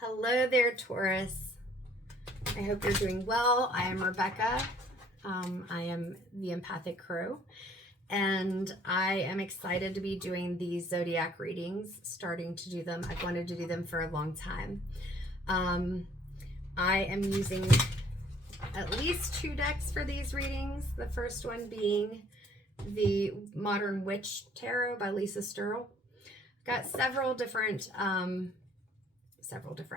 Hello there, Taurus. I hope you're doing well. I am Rebecca. I am the Empathic Crow, and I am excited to be doing these zodiac readings, starting to do them. I've wanted to do them for a long time. I am using at least 2 decks for these readings. The first one being the Modern Witch Tarot by Lisa Sturl. I've got several different,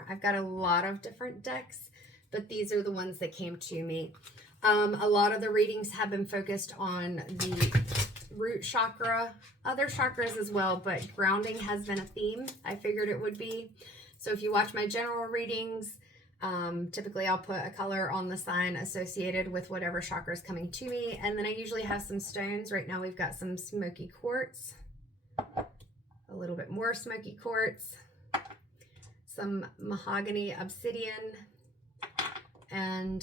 I've got a lot of different decks, but these are the ones that came to me. A lot of the readings have been focused on the root chakra, other chakras as well, but grounding has been a theme. I figured it would be. So if you watch my general readings, typically I'll put a color on the sign associated with whatever chakra is coming to me. And then I usually have some stones. Right now we've got some smoky quartz, a little bit more smoky quartz, some mahogany obsidian, and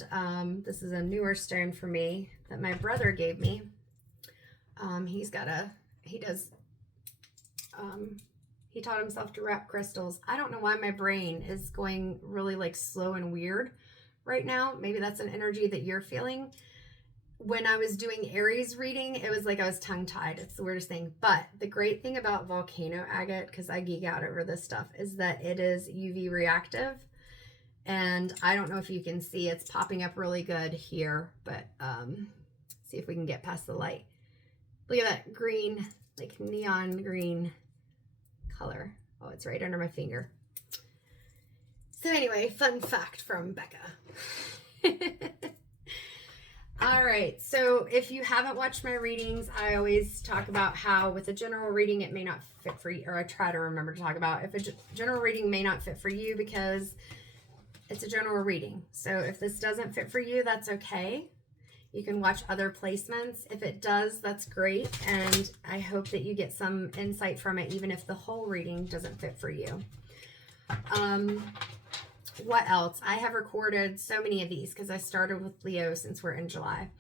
this is a newer stone for me that my brother gave me. He taught himself to wrap crystals. I don't know why my brain is going really like slow and weird right now. Maybe that's an energy that you're feeling. When I was doing Aries reading, it was like I was tongue-tied. It's the weirdest thing. But the great thing about volcano agate, because I geek out over this stuff, is that it is UV reactive. And I don't know if you can see, it's popping up really good here, but see if we can get past the light. Look at that green, like neon green color. Oh, it's right under my finger. So anyway, fun fact from Becca. All right, so if you haven't watched my readings, I always talk about how with a general reading it may not fit for you, or I try to remember to talk about if a general reading may not fit for you because it's a general reading. So if this doesn't fit for you, that's okay. You can watch other placements. If it does, that's great, and I hope that you get some insight from it, even if the whole reading doesn't fit for you. What else? I have recorded so many of these because I started with Leo since we're in July.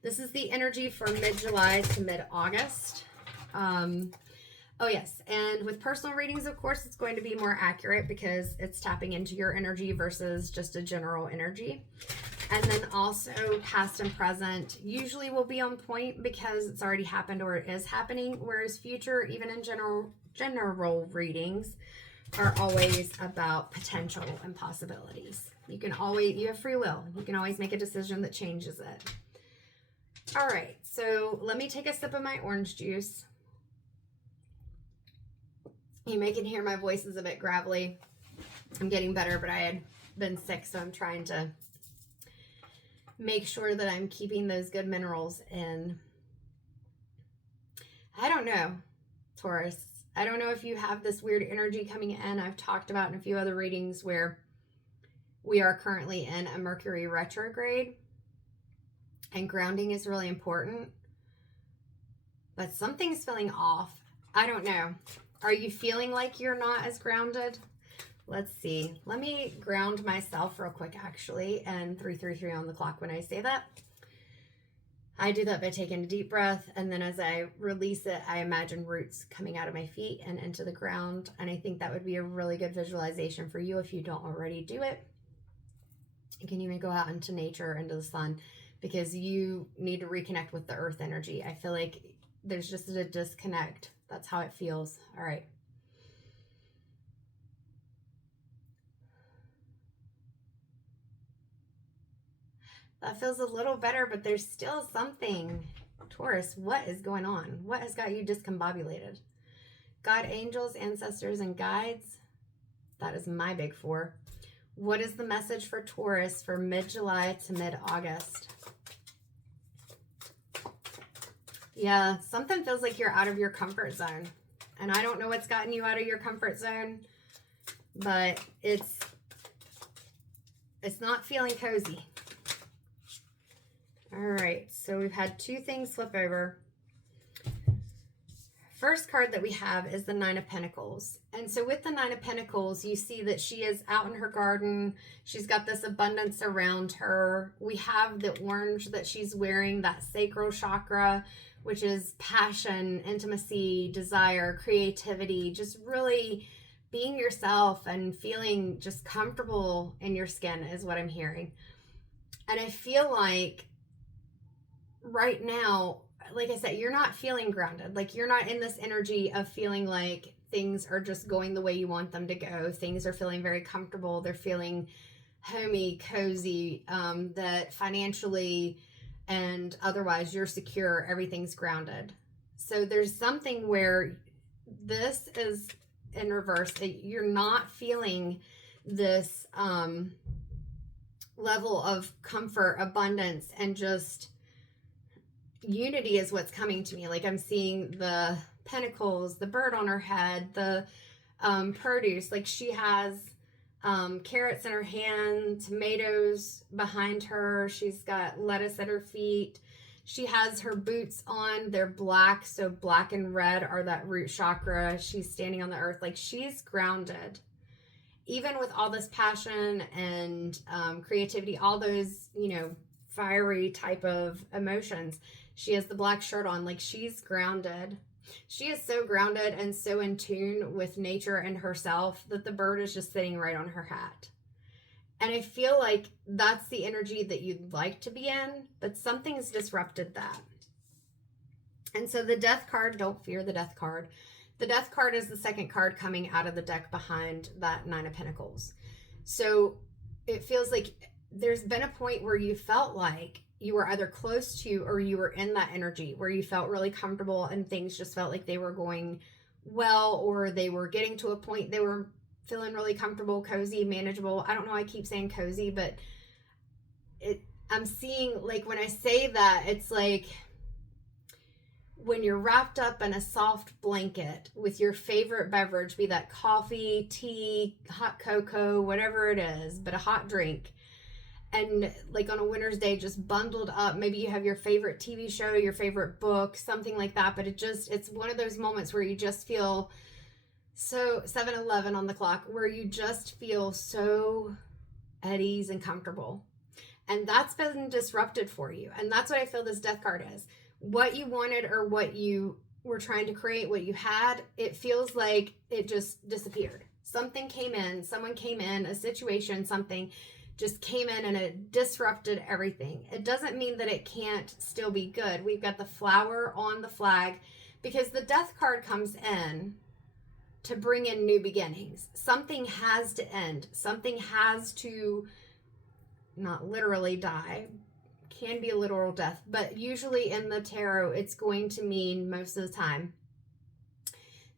This is the energy from mid-July to mid-August. Oh yes, and with personal readings, of course, it's going to be more accurate because it's tapping into your energy versus just a general energy. And then also past and present usually will be on point because it's already happened or it is happening, whereas future, even in general readings, are always about potential and possibilities. You have free will. You can always make a decision that changes it. All right, so let me take a sip of my orange juice. You may can hear my voice is a bit gravelly. I'm getting better, but I had been sick, so I'm trying to make sure that I'm keeping those good minerals in. I don't know, Taurus. I don't know if you have this weird energy coming in. I've talked about in a few other readings where we are currently in a Mercury retrograde and grounding is really important, but something's feeling off. I don't know. Are you feeling like you're not as grounded? Let's see. Let me ground myself real quick, actually, and 333 on the clock when I say that. I do that by taking a deep breath, and then as I release it, I imagine roots coming out of my feet and into the ground, and I think that would be a really good visualization for you if you don't already do it. You can even go out into nature, into the sun, because you need to reconnect with the earth energy. I feel like there's just a disconnect. That's how it feels. All right. That feels a little better, but there's still something. Taurus, what is going on? What has got you discombobulated? God, angels, ancestors, and guides. That is my big 4. What is the message for Taurus for mid-July to mid-August? Yeah, something feels like you're out of your comfort zone. And I don't know what's gotten you out of your comfort zone, but it's not feeling cozy. All right, so we've had 2 things flip over. First card that we have is the 9 of Pentacles. And so with the 9 of Pentacles, you see that she is out in her garden. She's got this abundance around her. We have the orange that she's wearing, that sacral chakra, which is passion, intimacy, desire, creativity, just really being yourself and feeling just comfortable in your skin is what I'm hearing. And I feel like right now, like I said, you're not feeling grounded. Like you're not in this energy of feeling like things are just going the way you want them to go. Things are feeling very comfortable. They're feeling homey, cozy, that financially and otherwise you're secure. Everything's grounded. So there's something where this is in reverse. You're not feeling this level of comfort, abundance, and just unity is what's coming to me. Like I'm seeing the pentacles, the bird on her head, the produce. Like she has carrots in her hand, tomatoes behind her. She's got lettuce at her feet. She has her boots on. They're black. So black and red are that root chakra. She's standing on the earth. Like she's grounded. Even with all this passion and creativity, all those, fiery type of emotions, she has the black shirt on. Like she's grounded. She is so grounded and so in tune with nature and herself that the bird is just sitting right on her hat. And I feel like that's the energy that you'd like to be in, but something's disrupted that. And so the death card, don't fear the death card. The death card is the second card coming out of the deck behind that Nine of Pentacles. So it feels like there's been a point where you felt like you were either close to or you were in that energy where you felt really comfortable and things just felt like they were going well, or they were getting to a point they were feeling really comfortable, cozy, manageable. I don't know, I keep saying cozy, but I'm seeing, like, when I say that, it's like when you're wrapped up in a soft blanket with your favorite beverage, be that coffee, tea, hot cocoa, whatever it is, but a hot drink. And like on a winter's day, just bundled up. Maybe you have your favorite TV show, your favorite book, something like that. But it's one of those moments where you just feel so 7-Eleven on the clock, where you just feel so at ease and comfortable. And that's been disrupted for you. And that's what I feel this death card is. What you wanted or what you were trying to create, what you had, it feels like it just disappeared. Something came in, someone came in, a situation, something just came in and it disrupted everything. It doesn't mean that it can't still be good. We've got the flower on the flag because the death card comes in to bring in new beginnings. Something has to end. Something has to not literally die. Can be a literal death, but usually in the tarot, it's going to mean most of the time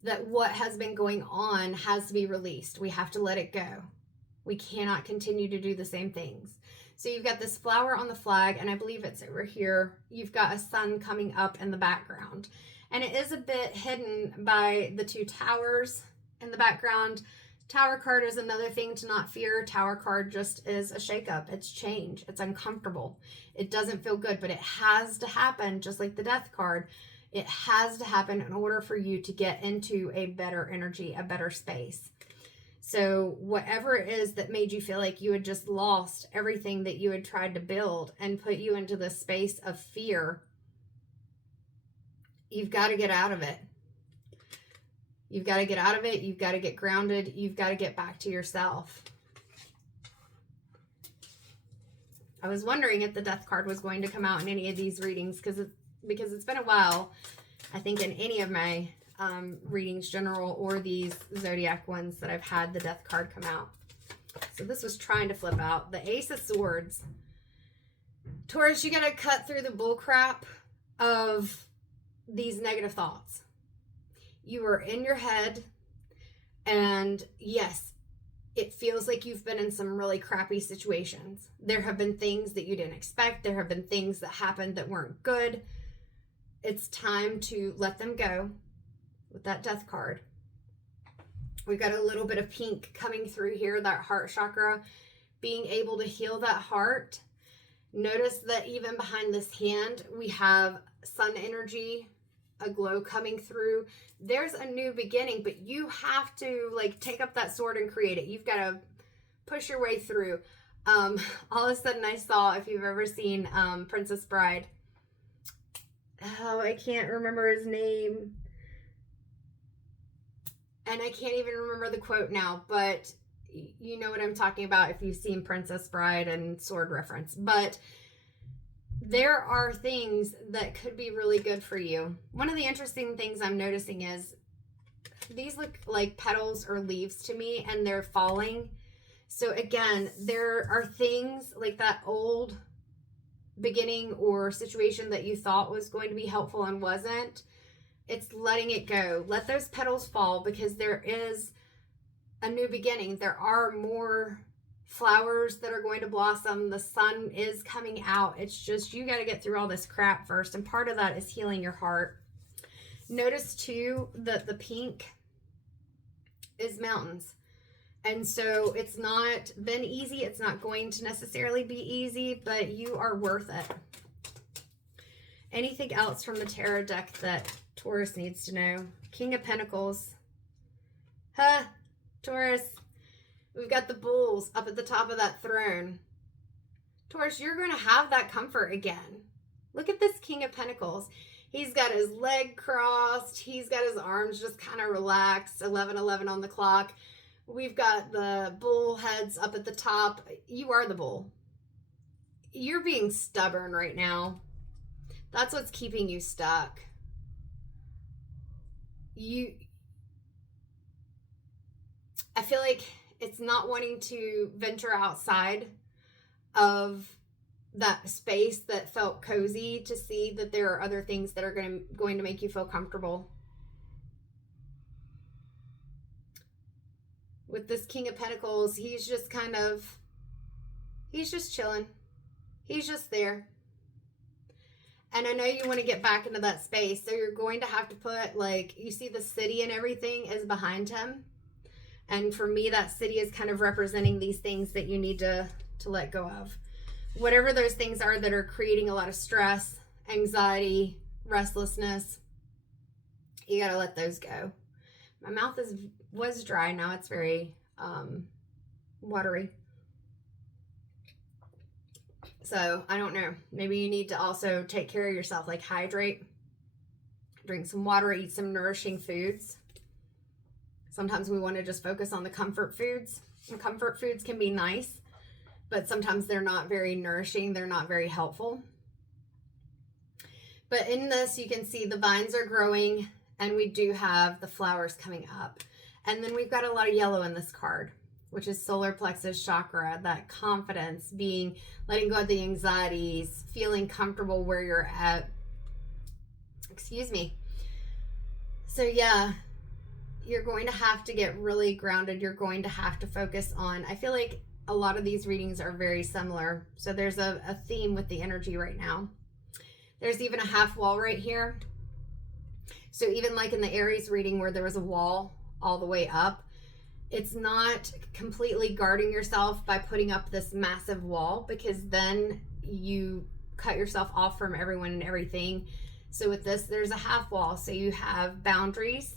that what has been going on has to be released. We have to let it go. We cannot continue to do the same things. So you've got this flower on the flag, and I believe it's over here. You've got a sun coming up in the background. And it is a bit hidden by the two towers in the background. Tower card is another thing to not fear. Tower card just is a shakeup. It's change. It's uncomfortable. It doesn't feel good, but it has to happen, just like the death card. It has to happen in order for you to get into a better energy, a better space. So whatever it is that made you feel like you had just lost everything that you had tried to build and put you into this space of fear, you've got to get out of it. You've got to get out of it. You've got to get grounded. You've got to get back to yourself. I was wondering if the death card was going to come out in any of these readings because it's been a while, I think, in any of my readings, general or these zodiac ones, that I've had the death card come out. So this was trying to flip out. The Ace of Swords. Taurus, you got to cut through the bull crap of these negative thoughts. You are in your head, and yes, it feels like you've been in some really crappy situations. There have been things that you didn't expect. There have been things that happened that weren't good. It's time to let them go with that death card. We've got a little bit of pink coming through here, that heart chakra, being able to heal that heart. Notice that even behind this hand, we have sun energy, a glow coming through. There's a new beginning, but you have to take up that sword and create it. You've got to push your way through. All of a sudden I saw, if you've ever seen Princess Bride, oh, I can't remember his name. And I can't even remember the quote now, but you know what I'm talking about if you've seen Princess Bride and Sword reference. But there are things that could be really good for you. One of the interesting things I'm noticing is these look like petals or leaves to me, and they're falling. So again, there are things like that old beginning or situation that you thought was going to be helpful and wasn't. It's letting it go. Let those petals fall, because there is a new beginning. There are more flowers that are going to blossom. The sun is coming out. It's just, you got to get through all this crap first. And part of that is healing your heart. Notice too that the pink is mountains. And so it's not been easy. It's not going to necessarily be easy, but you are worth it. Anything else from the tarot deck that Taurus needs to know? King of Pentacles. Huh, Taurus. We've got the bulls up at the top of that throne. Taurus, you're going to have that comfort again. Look at this King of Pentacles. He's got his leg crossed. He's got his arms just kind of relaxed. 11:11 on the clock. We've got the bull heads up at the top. You are the bull. You're being stubborn right now. That's what's keeping you stuck. I feel like it's not wanting to venture outside of that space that felt cozy, to see that there are other things that are going to make you feel comfortable. With this King of Pentacles, he's just chilling. He's just there. And I know you want to get back into that space, so you're going to have to put, like, you see the city and everything is behind him. And for me, that city is kind of representing these things that you need to let go of. Whatever those things are that are creating a lot of stress, anxiety, restlessness, you got to let those go. My mouth was dry. Now it's very watery. So I don't know. Maybe you need to also take care of yourself, like hydrate, drink some water, eat some nourishing foods. Sometimes we want to just focus on the comfort foods. And comfort foods can be nice, but sometimes they're not very nourishing. They're not very helpful. But in this, you can see the vines are growing, and we do have the flowers coming up. And then we've got a lot of yellow in this card, which is solar plexus chakra, that confidence, letting go of the anxieties, feeling comfortable where you're at. Excuse me. So yeah, you're going to have to get really grounded. You're going to have to focus on, I feel like a lot of these readings are very similar. So there's a theme with the energy right now. There's even a half wall right here. So even like in the Aries reading where there was a wall all the way up, it's not completely guarding yourself by putting up this massive wall, because then you cut yourself off from everyone and everything. So with this, there's a half wall. So you have boundaries.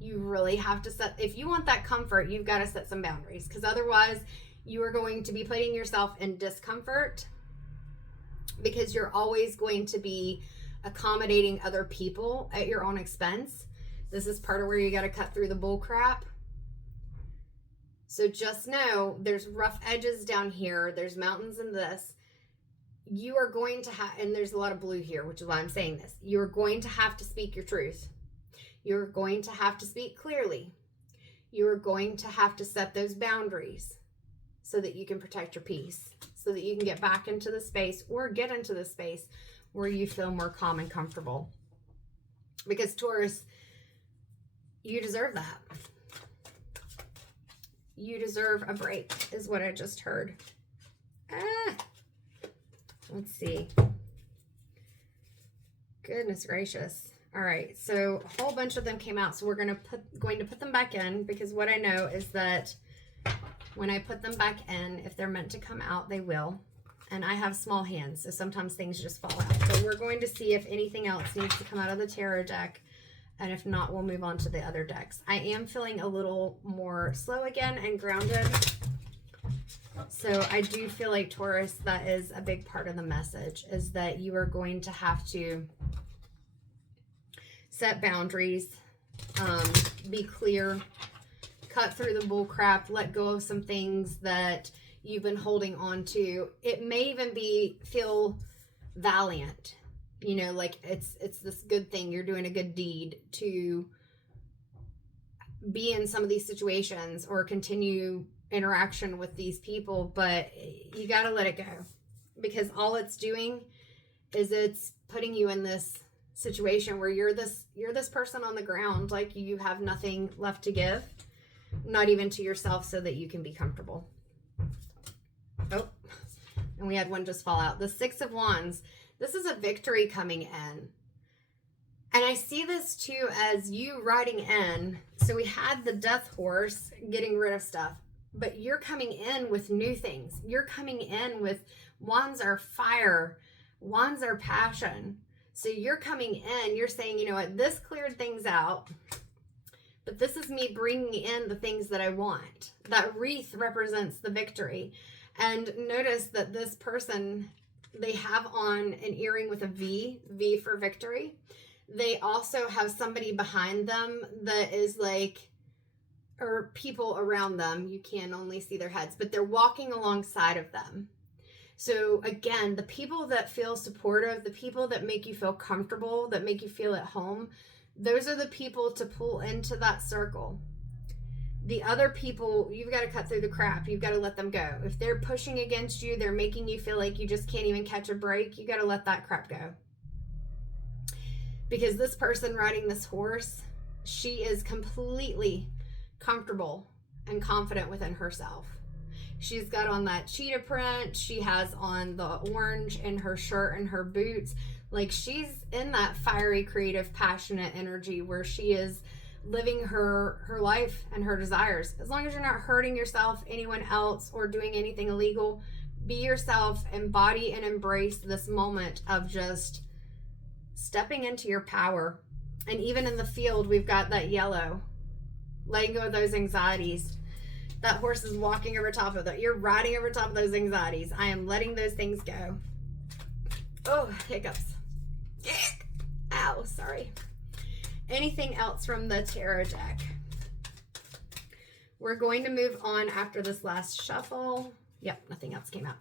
You really have to set, if you want that comfort, you've got to set some boundaries, because otherwise you are going to be putting yourself in discomfort, because you're always going to be accommodating other people at your own expense. This is part of where you got to cut through the bull crap. So just know there's rough edges down here. There's mountains in this. You are going to have, and there's a lot of blue here, which is why I'm saying this. You're going to have to speak your truth. You're going to have to speak clearly. You're going to have to set those boundaries so that you can protect your peace, so that you can get back into the space, or get into the space where you feel more calm and comfortable. Because Taurus, you deserve that. You deserve a break, is what I just heard. Let's see. Goodness gracious. All right, so a whole bunch of them came out, so we're going to put them back in, because what I know is that when I put them back in, if they're meant to come out, they will. And I have small hands, so sometimes things just fall out. So we're going to see if anything else needs to come out of the tarot deck. And if not, we'll move on to the other decks. I am feeling a little more slow again and grounded. So I do feel like, Taurus, that is a big part of the message, is that you are going to have to set boundaries. Be clear, cut through the bull crap, let go of some things that you've been holding on to. It may even feel valiant, you know, like it's this good thing. You're doing a good deed to be in some of these situations or continue interaction with these people, but you got to let it go, because all it's doing is it's putting you in this situation where you're this person on the ground, like you have nothing left to give, not even to yourself, so that you can be comfortable. Oh, and we had one just fall out. The Six of Wands. This is a victory coming in. And I see this too as you riding in. So we had the death horse getting rid of stuff, but you're coming in with new things. You're coming in with, wands are fire, wands are passion. So you're coming in, you're saying, you know what, this cleared things out, but this is me bringing in the things that I want. That wreath represents the victory. And notice that this person, they have on an earring with a V for victory. They also have somebody behind them that is like, or people around them. You can only see their heads, but they're walking alongside of them. So again, the people that feel supportive, the people that make you feel comfortable, that make you feel at home, those are the people to pull into that circle. The other people, you've got to cut through the crap. You've got to let them go. If they're pushing against you, they're making you feel like you just can't even catch a break, you got to let that crap go. Because this person riding this horse, she is completely comfortable and confident within herself. She's got on that cheetah print. She has on the orange in her shirt and her boots. Like, she's in that fiery, creative, passionate energy where she is living her life and her desires. As long as you're not hurting yourself, anyone else, or doing anything illegal, be yourself, embody and embrace this moment of just stepping into your power. And even in the field, we've got that yellow. Letting go of those anxieties. That horse is walking over top of that. You're riding over top of those anxieties. I am letting those things go. Oh, hiccups. Ow, sorry. Anything else from the tarot deck? We're going to move on after this last shuffle. Yep, nothing else came out.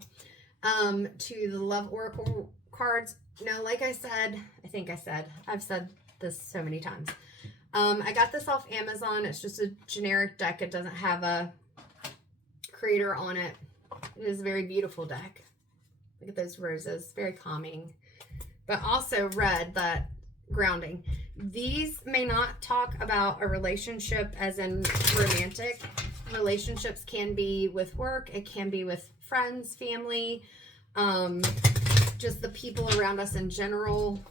To the Love Oracle cards. Now, like I said, I've said this so many times. I got this off Amazon. It's just a generic deck. It doesn't have a creator on it. It is a very beautiful deck. Look at those roses. Very calming. But also red, that grounding. These may not talk about a relationship as in romantic. Relationships can be with work. It can be with friends, family, just the people around us in general,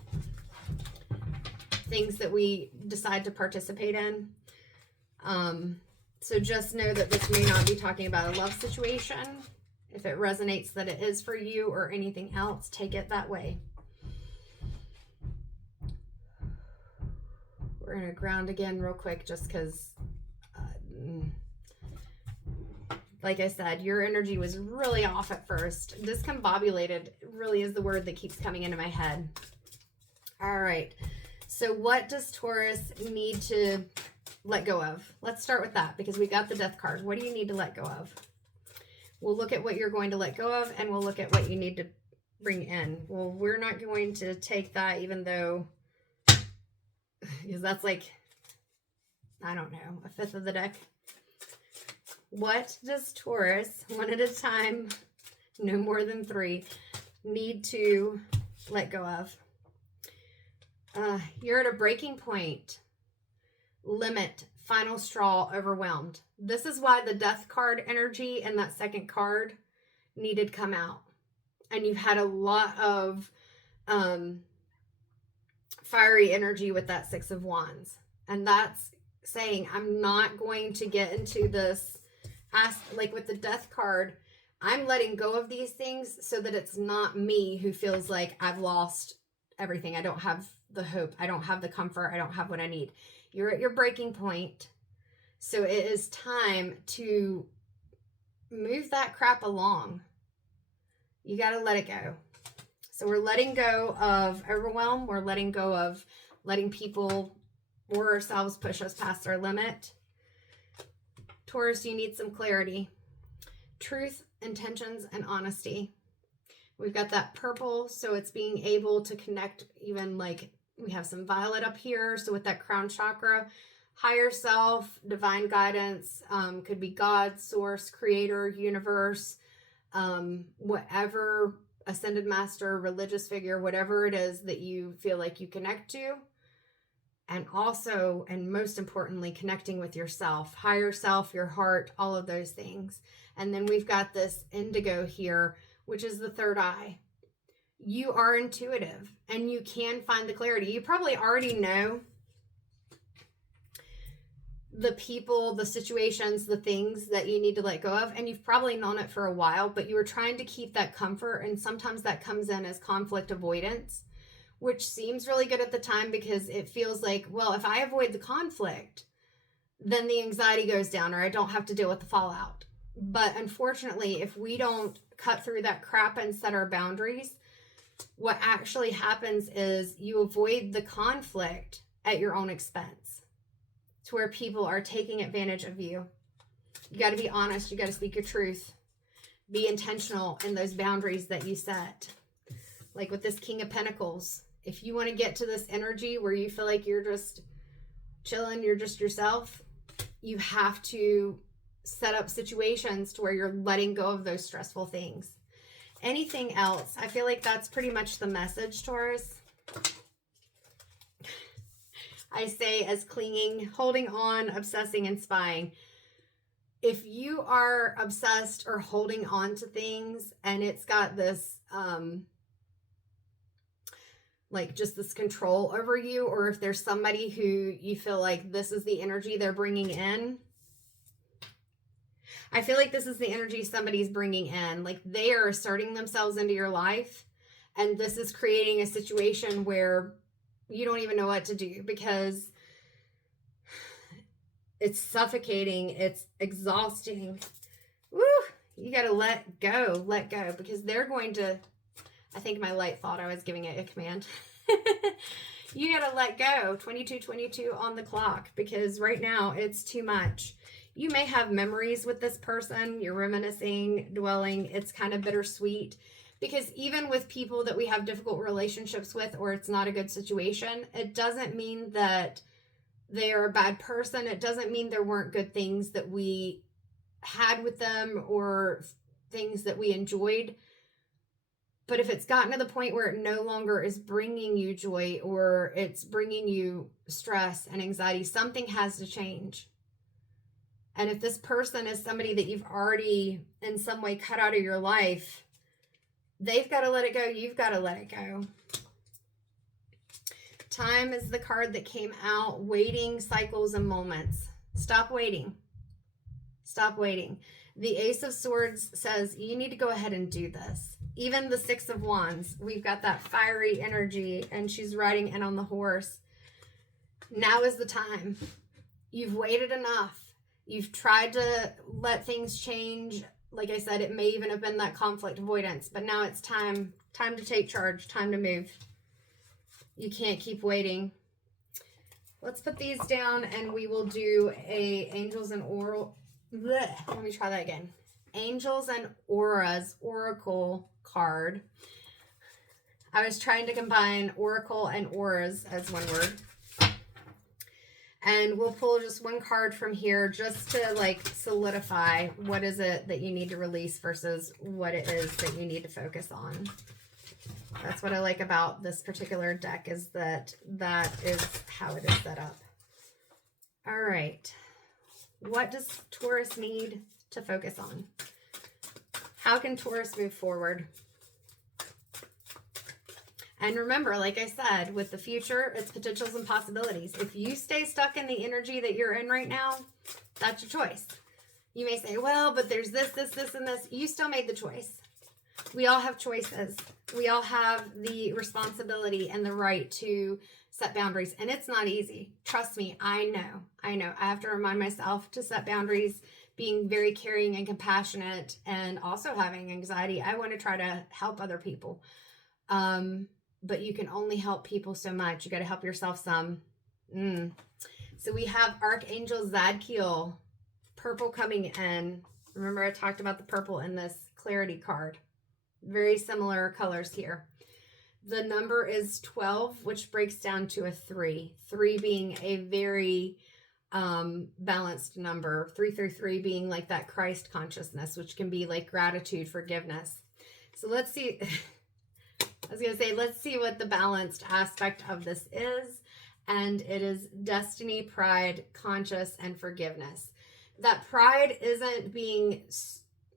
things that we decide to participate in. So just know that this may not be talking about a love situation. If it resonates that it is for you or anything else, take it that way. We're going to ground again real quick just because, like I said, your energy was really off at first. Discombobulated really is the word that keeps coming into my head. All right. So what does Taurus need to let go of? Let's start with that because we got the Death card. What do you need to let go of? We'll look at what you're going to let go of, and we'll look at what you need to bring in. Well, we're not going to take that, even though, because that's like, I don't know, a fifth of the deck. What does Taurus, one at a time, no more than 3, need to let go of? You're at a breaking point. Limit, final straw, overwhelmed. This is why the Death card energy and that second card needed come out. And you've had a lot of fiery energy with that Six of Wands. And that's saying, I'm not going to get into this, like with the Death card, I'm letting go of these things so that it's not me who feels like I've lost everything. I don't have the hope. I don't have the comfort. I don't have what I need. You're at your breaking point. So it is time to move that crap along. You got to let it go. So we're letting go of overwhelm. We're letting go of letting people or ourselves push us past our limit. Taurus, you need some clarity. Truth, intentions, and honesty. We've got that purple, so it's being able to connect, even like we have some violet up here. So with that crown chakra, higher self, divine guidance, could be God, source, creator, universe, whatever, ascended master, religious figure, whatever it is that you feel like you connect to. And also, and most importantly, connecting with yourself, higher self, your heart, all of those things. And then we've got this indigo here, which is the third eye. You are intuitive and you can find the clarity. You probably already know the people, the situations, the things that you need to let go of. And you've probably known it for a while, but you were trying to keep that comfort. And sometimes that comes in as conflict avoidance, which seems really good at the time because it feels like, well, if I avoid the conflict, then the anxiety goes down or I don't have to deal with the fallout. But unfortunately, if we don't cut through that crap and set our boundaries, what actually happens is you avoid the conflict at your own expense, to where people are taking advantage of you. You got to be honest. You got to speak your truth. Be intentional in those boundaries that you set. Like with this King of Pentacles, if you want to get to this energy where you feel like you're just chilling, you're just yourself, you have to set up situations to where you're letting go of those stressful things. Anything else? I feel like that's pretty much the message, Taurus. I say as clinging, holding on, obsessing, and spying. If you are obsessed or holding on to things and it's got this, like just this control over you, or if there's somebody who you feel like this is the energy they're bringing in, I feel like this is the energy somebody's bringing in. Like they are asserting themselves into your life. And this is creating a situation where you don't even know what to do because it's suffocating. It's exhausting. Woo! You got to let go because they're going to, I think my light thought I was giving it a command. You got to let go. 22:22 on the clock because right now it's too much. You may have memories with this person. You're reminiscing, dwelling. It's kind of bittersweet because even with people that we have difficult relationships with or it's not a good situation, it doesn't mean that they are a bad person. It doesn't mean there weren't good things that we had with them or things that we enjoyed. But if it's gotten to the point where it no longer is bringing you joy or it's bringing you stress and anxiety, something has to change. And if this person is somebody that you've already in some way cut out of your life, they've got to let it go. You've got to let it go. Time is the card that came out. Waiting, cycles, and moments. Stop waiting. Stop waiting. The Ace of Swords says you need to go ahead and do this. Even the Six of Wands, we've got that fiery energy and she's riding in on the horse. Now is the time. You've waited enough. You've tried to let things change. Like I said, it may even have been that conflict avoidance, but now it's time to take charge, time to move. You can't keep waiting. Let's put these down and we will do a angels and oral. Blech. Let me try that again. Angels and auras oracle card. I was trying to combine oracle and auras as one word. And we'll pull just one card from here just to like solidify what is it that you need to release versus what it is that you need to focus on. That's what I like about this particular deck is that is how it is set up. All right. What does Taurus need to focus on? How can Taurus move forward? And remember, like I said, with the future, it's potentials and possibilities. If you stay stuck in the energy that you're in right now, that's your choice. You may say, well, but there's this, and this. You still made the choice. We all have choices. We all have the responsibility and the right to set boundaries. And it's not easy. Trust me, I know. I have to remind myself to set boundaries, being very caring and compassionate, and also having anxiety. I want to try to help other people. But you can only help people so much. You got to help yourself some. So we have Archangel Zadkiel, purple coming in. Remember I talked about the purple in this clarity card. Very similar colors here. The number is 12, which breaks down to a 3. 3 being a very balanced number. 333 being like that Christ consciousness, which can be like gratitude, forgiveness. So let's see. I was going to say, let's see what the balanced aspect of this is. And it is destiny, pride, conscious, and forgiveness. That pride isn't being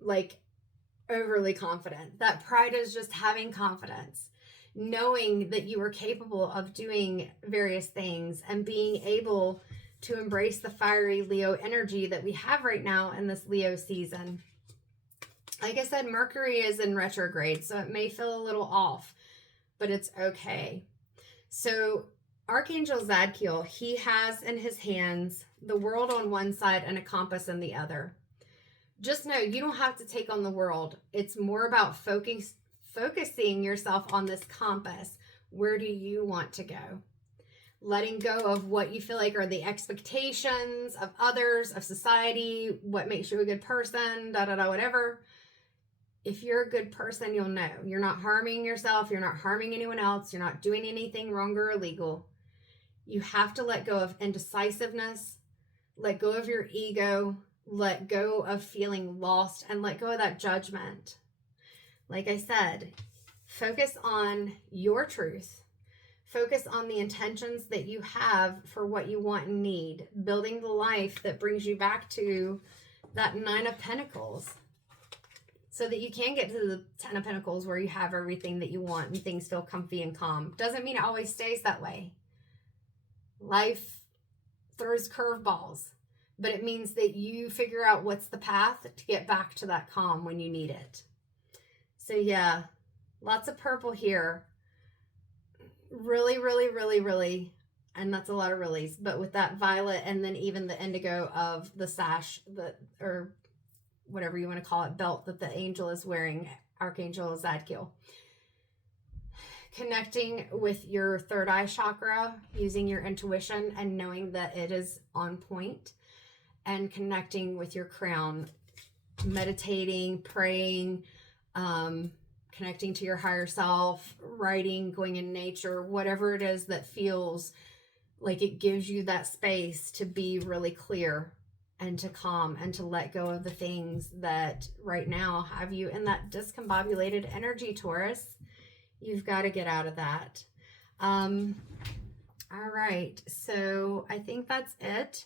like overly confident. That pride is just having confidence, knowing that you are capable of doing various things and being able to embrace the fiery Leo energy that we have right now in this Leo season. Like I said, Mercury is in retrograde, so it may feel a little off, but it's okay. So Archangel Zadkiel, he has in his hands the world on one side and a compass in the other. Just know you don't have to take on the world. It's more about focusing yourself on this compass. Where do you want to go? Letting go of what you feel like are the expectations of others, of society, what makes you a good person, whatever. If you're a good person, you'll know. You're not harming yourself. You're not harming anyone else. You're not doing anything wrong or illegal. You have to let go of indecisiveness, let go of your ego, let go of feeling lost, and let go of that judgment. Like I said, focus on your truth. Focus on the intentions that you have for what you want and need, building the life that brings you back to that 9 of Pentacles so that you can get to the 10 of Pentacles where you have everything that you want and things feel comfy and calm. Doesn't mean it always stays that way. Life throws curveballs, but it means that you figure out what's the path to get back to that calm when you need it. So yeah, lots of purple here. Really, really, really, really, and that's a lot of reallys, but with that violet and then even the indigo of the sash, or whatever you want to call it, belt that the angel is wearing, Archangel Zadkiel. Connecting with your third eye chakra, using your intuition and knowing that it is on point, and connecting with your crown, meditating, praying, connecting to your higher self, writing, going in nature, whatever it is that feels like it gives you that space to be really clear and to calm and to let go of the things that right now have you in that discombobulated energy, Taurus. You've got to get out of that. All right. So I think that's it.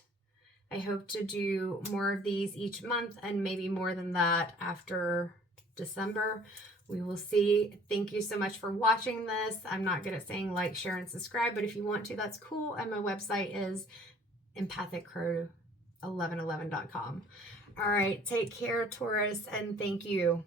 I hope to do more of these each month and maybe more than that after December. We will see. Thank you so much for watching this. I'm not good at saying like, share, and subscribe, but if you want to, that's cool. And my website is empathiccrow1111.com. All right. Take care, Taurus, and thank you.